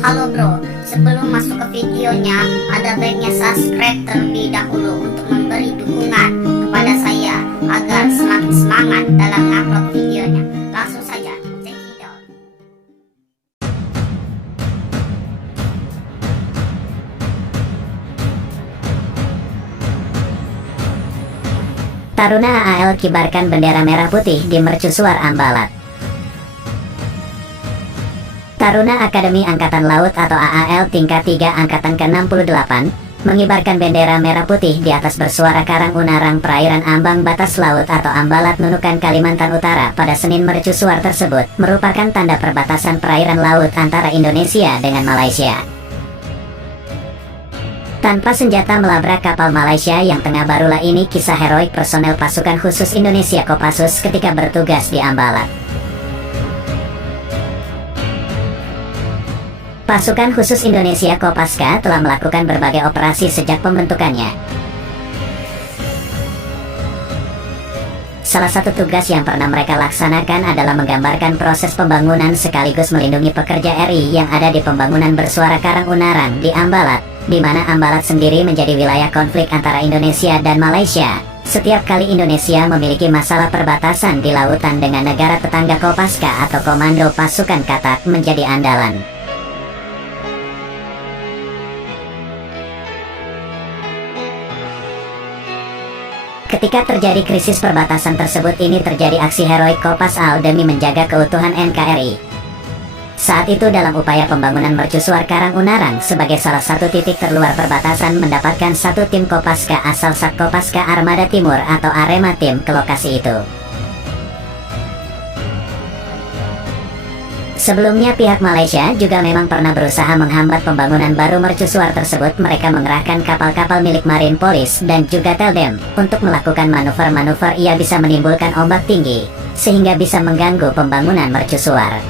Halo bro, sebelum masuk ke videonya, ada baiknya subscribe terlebih dahulu untuk memberi dukungan kepada saya agar semakin semangat dalam ngupload videonya. Langsung saja, check it out. Taruna AAL kibarkan bendera merah putih di Mercusuar Ambalat. Taruna Akademi Angkatan Laut atau AAL tingkat 3 Angkatan ke-68 mengibarkan bendera merah putih di atas bersuara Karang Unarang perairan ambang batas laut atau Ambalat Nunukan Kalimantan Utara pada Senin. Mercusuar tersebut merupakan tanda perbatasan perairan laut antara Indonesia dengan Malaysia. Tanpa senjata melabrak kapal Malaysia yang tengah barulah ini kisah heroik personel pasukan khusus Indonesia Kopassus ketika bertugas di Ambalat. Pasukan khusus Indonesia Kopaska telah melakukan berbagai operasi sejak pembentukannya. Salah satu tugas yang pernah mereka laksanakan adalah menggambarkan proses pembangunan sekaligus melindungi pekerja RI yang ada di pembangunan bersuara Karang Unarang di Ambalat, di mana Ambalat sendiri menjadi wilayah konflik antara Indonesia dan Malaysia. Setiap kali Indonesia memiliki masalah perbatasan di lautan dengan negara tetangga, Kopaska atau Komando Pasukan Katak menjadi andalan. Ketika terjadi krisis perbatasan tersebut, ini terjadi aksi heroik Kopas AL demi menjaga keutuhan NKRI. Saat itu dalam upaya pembangunan Mercusuar Karang Unarang sebagai salah satu titik terluar perbatasan mendapatkan satu tim Kopaska asal Sat Kopaska Armada Timur atau Arema Tim ke lokasi itu. Sebelumnya pihak Malaysia juga memang pernah berusaha menghambat pembangunan baru Mercusuar tersebut. Mereka mengerahkan kapal-kapal milik Marine Police dan juga Teldem untuk melakukan manuver-manuver ia bisa menimbulkan ombak tinggi sehingga bisa mengganggu pembangunan Mercusuar.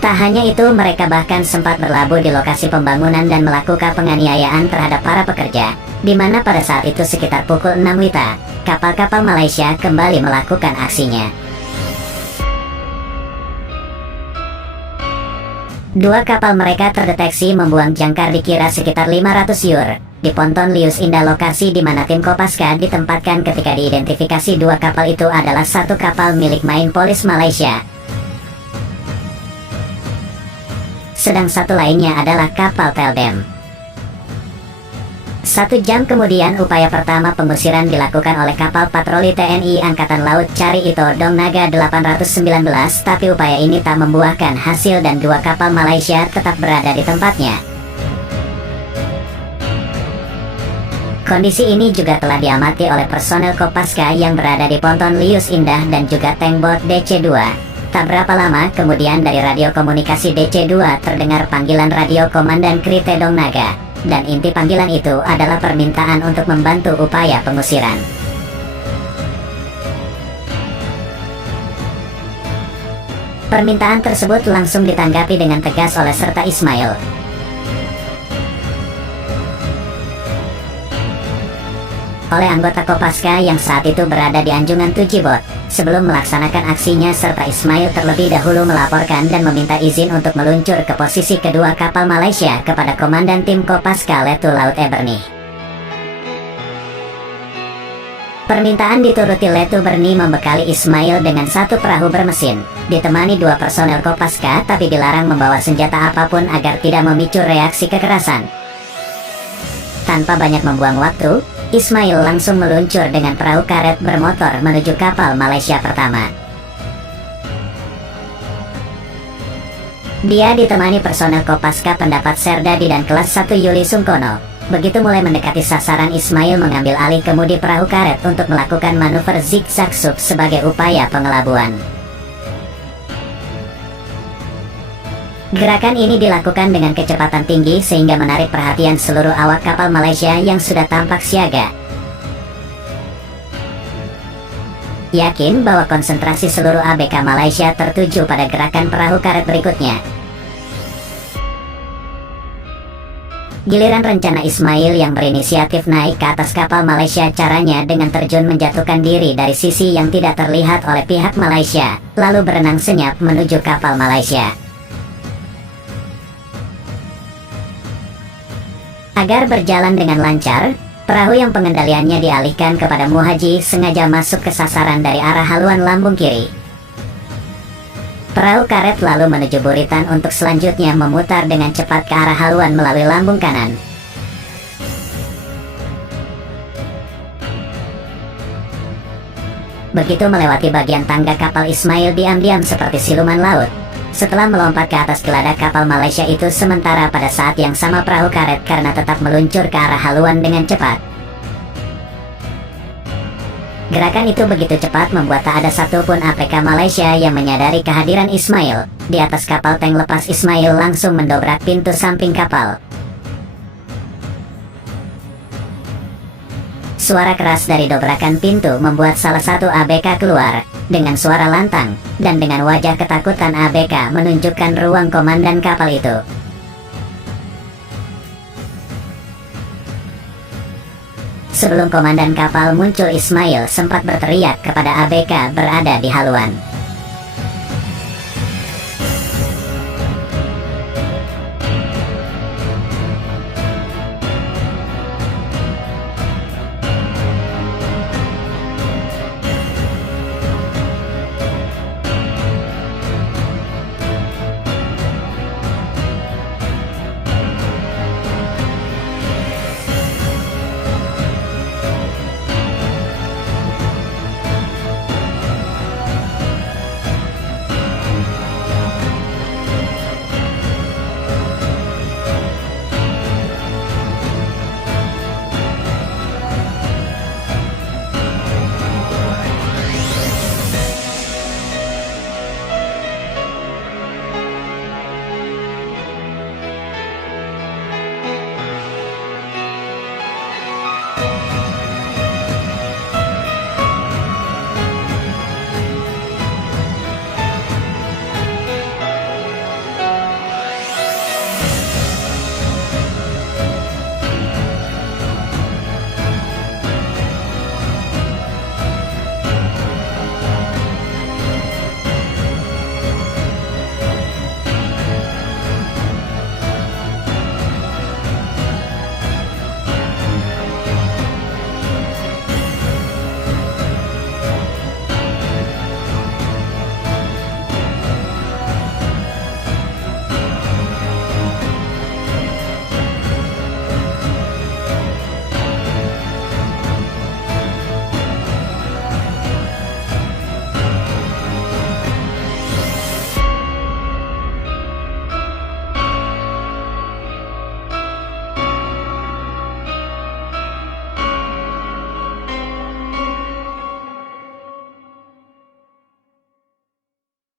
Tak hanya itu, mereka bahkan sempat berlabuh di lokasi pembangunan dan melakukan penganiayaan terhadap para pekerja, di mana pada saat itu sekitar pukul 6 WITA, kapal-kapal Malaysia kembali melakukan aksinya. Dua kapal mereka terdeteksi membuang jangkar dikira sekitar 500 yur di ponton Lius Indah, lokasi di mana tim Kopaska ditempatkan. Ketika diidentifikasi, dua kapal itu adalah satu kapal milik Marine Police Malaysia, sedang satu lainnya adalah kapal Teldem. 1 jam kemudian upaya pertama pengusiran dilakukan oleh kapal patroli TNI Angkatan Laut Cari Ito Dong Naga 819, tapi upaya ini tak membuahkan hasil dan dua kapal Malaysia tetap berada di tempatnya. Kondisi ini juga telah diamati oleh personel Kopaska yang berada di ponton Lius Indah dan juga tankboat DC-2. Tak berapa lama kemudian dari radio komunikasi DC-2 terdengar panggilan radio Komandan Krite Dong Naga, dan inti panggilan itu adalah permintaan untuk membantu upaya pengusiran. Permintaan tersebut langsung ditanggapi dengan tegas oleh serta Ismail. Oleh anggota Kopaska yang saat itu berada di Anjungan Tujibot sebelum melaksanakan aksinya, serta Ismail terlebih dahulu melaporkan dan meminta izin untuk meluncur ke posisi kedua kapal Malaysia kepada Komandan Tim Kopaska Letu Laut Eberni. Permintaan dituruti. Letu Berni membekali Ismail dengan satu perahu bermesin, ditemani dua personel Kopaska, tapi dilarang membawa senjata apapun agar tidak memicu reaksi kekerasan. Tanpa banyak membuang waktu, Ismail langsung meluncur dengan perahu karet bermotor menuju kapal Malaysia pertama. Dia ditemani personel Kopaska pendapat Serdadi dan kelas 1 Yuli Sungkono. Begitu mulai mendekati sasaran, Ismail mengambil alih kemudi perahu karet untuk melakukan manuver zigzag sub sebagai upaya pengelabuan. Gerakan ini dilakukan dengan kecepatan tinggi sehingga menarik perhatian seluruh awak kapal Malaysia yang sudah tampak siaga. Yakin bahwa konsentrasi seluruh ABK Malaysia tertuju pada gerakan perahu karet berikutnya. Giliran rencana Ismail yang berinisiatif naik ke atas kapal Malaysia, caranya dengan terjun menjatuhkan diri dari sisi yang tidak terlihat oleh pihak Malaysia, lalu berenang senyap menuju kapal Malaysia. Agar berjalan dengan lancar, perahu yang pengendaliannya dialihkan kepada Muhaji sengaja masuk ke sasaran dari arah haluan lambung kiri. Perahu karet lalu menuju buritan untuk selanjutnya memutar dengan cepat ke arah haluan melalui lambung kanan. Begitu melewati bagian tangga, kapal Ismail diam-diam seperti siluman laut. Setelah melompat ke atas geladak kapal Malaysia itu, sementara pada saat yang sama perahu karet karena tetap meluncur ke arah haluan dengan cepat. Gerakan itu begitu cepat membuat tak ada satupun APK Malaysia yang menyadari kehadiran Ismail. Di atas kapal tank lepas, Ismail langsung mendobrak pintu samping kapal. Suara keras dari dobrakan pintu membuat salah satu ABK keluar. Dengan suara lantang, dan dengan wajah ketakutan, ABK menunjukkan ruang komandan kapal itu. Sebelum komandan kapal muncul, Ismail sempat berteriak kepada ABK berada di haluan.